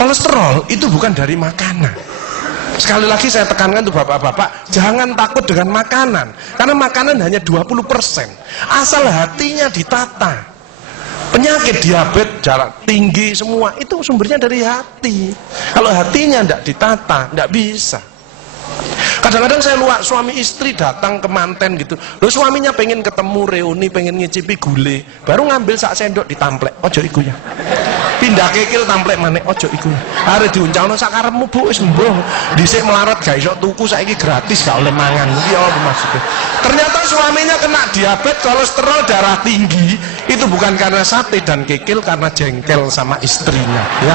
Kolesterol itu bukan dari makanan. Sekali lagi saya tekankan tuh bapak-bapak, jangan takut dengan makanan, karena makanan hanya 20%. Asal hatinya ditata. Penyakit diabetes, darah tinggi semua itu sumbernya dari hati. Kalau hatinya tidak ditata, tidak bisa. Kadang-kadang saya lihat suami istri datang ke manten gitu, loh suaminya pengen ketemu reuni, pengen ngicipi gule, baru ngambil sak sendok ditamplek, ojo iku ya. Pindah kekil tamplek manek, ojo iku. Are diuncalno sak karepmu Bu, wis mbuh. Dhisik melarat gak iso tuku, saiki gratis gak oleh mangan. Iki apa maksudnya? Ternyata suaminya kena diabetes, kolesterol, darah tinggi. Itu bukan karena sate dan kekil, karena jengkel sama istrinya, ya.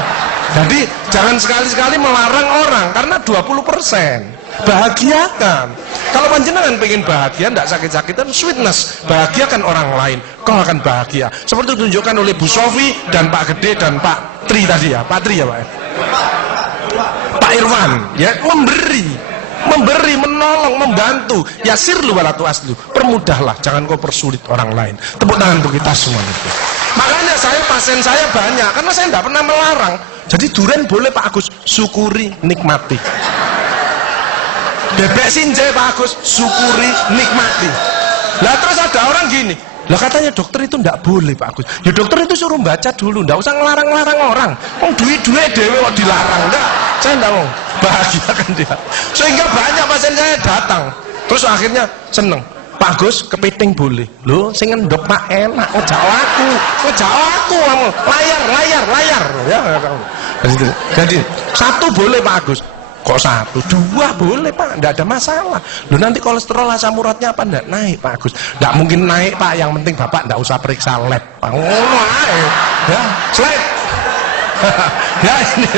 Jadi jangan sekali-sekali melarang orang karena 20%. Bahagiakan. Kalau panjenengan pengen bahagia, tidak sakit-sakitan, sweetness, bahagiakan orang lain, kau akan bahagia. Seperti ditunjukkan oleh Bu Sofi dan Pak Gede dan Pak Tri tadi ya, Pak Tri ya Pak ya? Pak Irwan ya, memberi, menolong, membantu. Yasirlu walatu aslu, permudahlah, jangan kau persulit orang lain. Tepuk tangan untuk kita semua itu. Makanya pasien saya banyak, karena saya tidak pernah melarang. Jadi durian boleh Pak Agus, syukuri, nikmati. Bebek sinjai Pak Agus, syukuri, nikmati. Lah terus ada orang gini, lah katanya dokter itu ndak boleh Pak Agus. Ya dokter itu suruh baca dulu, ndak usah ngelarang-larang orang. Duit-duit dewe kok dilarang, enggak. Saya ndak mau, bahagiakan dia. Sehingga banyak pasien saya datang, terus akhirnya seneng. Pak Agus, kepiting boleh. Loh, sing ngendok Pak enak, ojak aku, kamu. Layar. Ya, jadi satu boleh Pak Agus. Kok satu, dua boleh Pak, tidak ada masalah. Loh nanti kolesterol asam uratnya apa enggak naik Pak Agus? Tidak mungkin naik Pak, yang penting Bapak tidak usah periksa lab. Pak, ngono ae. Ya, slide. Ya ini.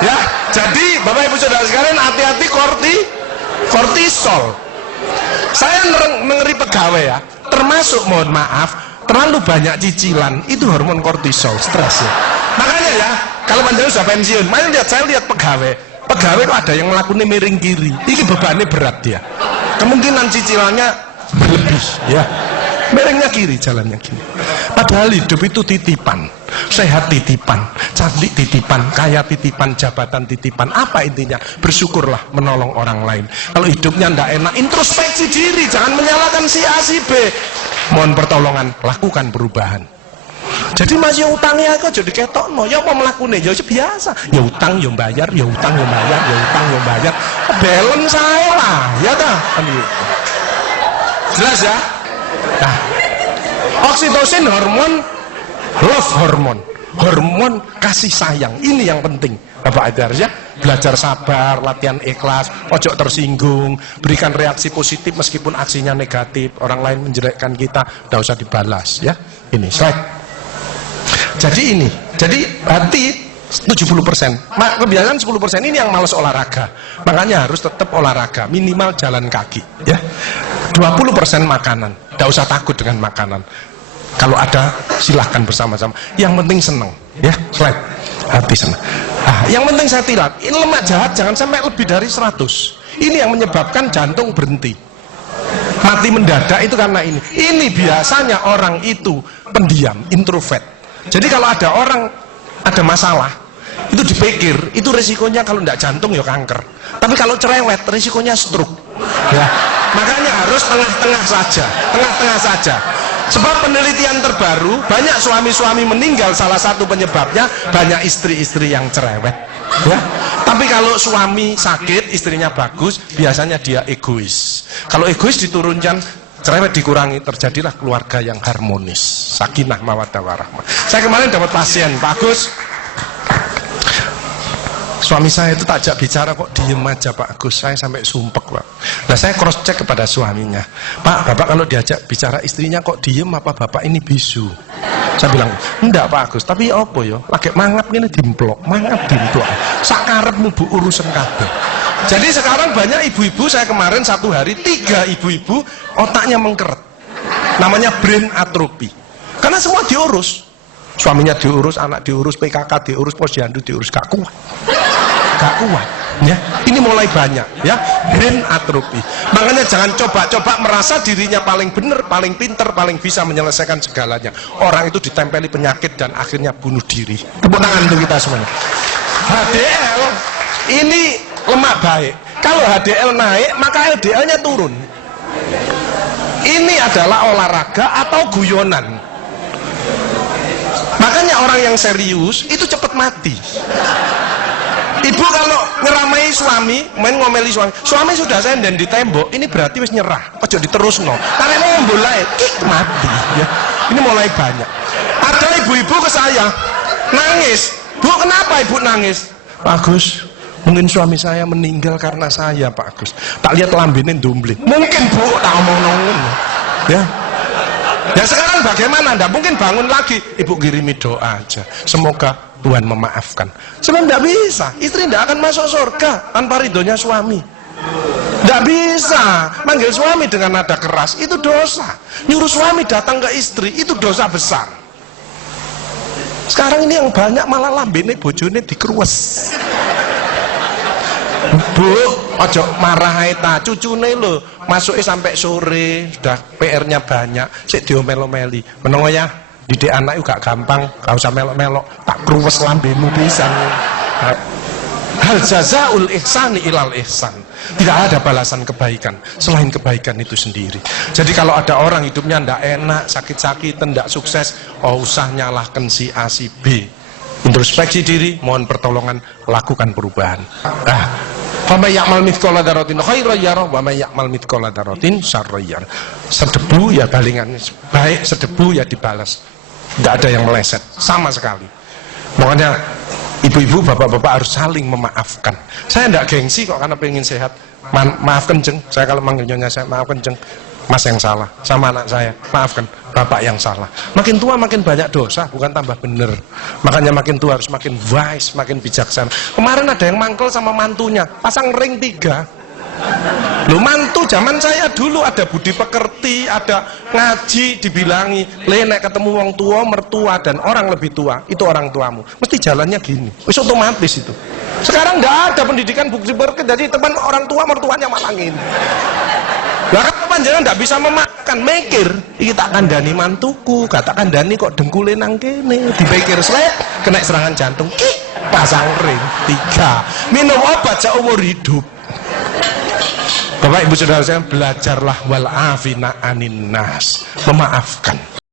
Ya, jadi Bapak Ibu Saudara sekalian hati-hati kortisol. Saya ngeri pegawai ya, termasuk mohon maaf, terlalu banyak cicilan, itu hormon kortisol, stres ya. Makanya ya, kalau panjenengan sudah pensiun, saya lihat pegawai kok ada yang melakukan miring kiri, ini bebannya berat dia, kemungkinan cicilannya berlebih ya, miringnya kiri, jalannya kiri. Padahal hidup itu titipan, sehat titipan, cantik titipan, kaya titipan, jabatan titipan. Apa intinya? Bersyukurlah, menolong orang lain. Kalau hidupnya tidak enak, introspeksi diri, jangan menyalahkan si A si B, mohon pertolongan, lakukan perubahan. Jadi masih utangnya kok jadi ketok no, ya apa melakukannya, ya biasa, ya utang, ya bayar, ya utang, ya bayar, ya utang, ya bayar, balance saya lah, ya dah, jelas ya. Nah, oksitosin hormon, love hormon kasih sayang, ini yang penting. Bapak Adar ya, belajar sabar, latihan ikhlas, ojo tersinggung, berikan reaksi positif meskipun aksinya negatif, orang lain menjelekkan kita, tidak usah dibalas ya. Ini slide. Jadi hati 70%, kebiasaan 10% ini yang malas olahraga, makanya harus tetap olahraga, minimal jalan kaki ya. 20% makanan, tidak usah takut dengan makanan, kalau ada silahkan bersama-sama, yang penting senang ya. Slide. Hati senang. Yang penting saya tilat, ini lemak jahat jangan sampai lebih dari 100, ini yang menyebabkan jantung berhenti, mati mendadak itu karena ini biasanya orang itu pendiam, introvert. Jadi kalau ada orang ada masalah, itu dipikir, itu resikonya kalau tidak jantung ya kanker. Tapi kalau cerewet, resikonya stroke. Ya, makanya harus tengah-tengah saja. Sebab penelitian terbaru, banyak suami-suami meninggal, salah satu penyebabnya banyak istri-istri yang cerewet. Ya, tapi kalau suami sakit, istrinya bagus, biasanya dia egois. Kalau egois diturunkan, cerewet dikurangi, terjadilah keluarga yang harmonis, sakinah mawaddah warahmah. Saya kemarin dapat pasien, Pak Agus, suami saya itu tak ajak bicara kok diem aja Pak Agus, saya sampai sumpek Pak. Nah saya cross check kepada suaminya, Pak, Bapak kalau diajak bicara istrinya kok diem, apa Bapak ini bisu? Saya bilang, enggak Pak Agus, tapi apa ya, lagi mangap ini dimplok, sakarepmu Bu urusan kabeh. Jadi sekarang banyak ibu-ibu, saya kemarin satu hari 3 ibu-ibu otaknya mengkeret, namanya brain atrophy, karena semua diurus, suaminya diurus, anak diurus, PKK diurus, posyandu diurus, gak kuat ya. Ini mulai banyak ya, brain atrophy. Makanya jangan coba-coba merasa dirinya paling benar, paling pinter, paling bisa menyelesaikan segalanya. Orang itu ditempeli penyakit dan akhirnya bunuh diri. Tepuk tangan untuk kita semuanya. HDL ini lemak baik. Kalau HDL naik, maka LDL-nya turun. Ini adalah olahraga atau guyonan. Makanya orang yang serius itu cepat mati. Ibu kalau ngeramai suami, main ngomeli suami sudah senden di tembok, ini berarti wis nyerah, ojo diterusno. Karena mau mulai mati ya. Ini mulai banyak. Ada ibu-ibu ke saya nangis, "Bu, kenapa ibu nangis?" "Pak Agus, mungkin suami saya meninggal karena saya, Pak Agus. Tak lihat lambene ndumbling." "Mungkin, Bu, tak ngomong-ngomong." Ya. Ya sekarang bagaimana? Nggak mungkin bangun lagi. Ibu kirimi doa aja. Semoga Tuhan memaafkan. Sebab tidak bisa. Istri tidak akan masuk surga tanpa ridhonya suami. Tidak bisa. Manggil suami dengan nada keras itu dosa. Nyuruh suami datang ke istri itu dosa besar. Sekarang ini yang banyak malah lambene bojone dikeruwes. "Bu, ojo marah ta, cucune lho, masuknya sampai sore, sudah PR-nya banyak, sik diomelo-meli. Menengo ya, didik anak juga gampang, gak usah melok-melok, tak kruwes lambemu pisan." Hal jazaul ihsani ilal ihsan. Tidak ada balasan kebaikan selain kebaikan itu sendiri. Jadi kalau ada orang hidupnya ndak enak, sakit-sakitan, ndak sukses, oh usah nyalahkan si A si B. Introspeksi diri, mohon pertolongan, lakukan perubahan. Faman ya'mal mithqala dzarratin khairan yarah wa man ya'mal mithqala dzarratin syarran yarah. Sedebu ya balingan baik, sedebu ya dibalas. Tidak ada yang meleset sama sekali. Makanya ibu-ibu, bapak-bapak harus saling memaafkan. Saya tidak gengsi kok karena pengen sehat. Maaf kenceng, saya kalau manggilnya saya maaf kenceng. Mas yang salah, sama anak saya, maafkan, bapak yang salah. Makin tua makin banyak dosa, bukan tambah bener. Makanya makin tua harus makin wise, makin bijaksana. Kemarin ada yang mangkel sama mantunya, pasang ring 3. Loh, mantu zaman saya dulu ada budi pekerti, ada ngaji, dibilangi, nek ketemu wong tua, mertua dan orang lebih tua, itu orang tuamu. Mesti jalannya gini, wis otomatis itu. Sekarang nggak ada pendidikan budi pekerti, jadi teman orang tua mertuanya malah gini. Lah kan panjenengan ndak bisa memakan, mikir, iki tak kandhani mantuku, gak tak kandhani kok dengkule nang kene, dipikir slek, kena serangan jantung, pasang ring 3, minum obat seumur hidup. Bapak Ibu Saudara saya, belajarlah wal afina anin nas, memaafkan.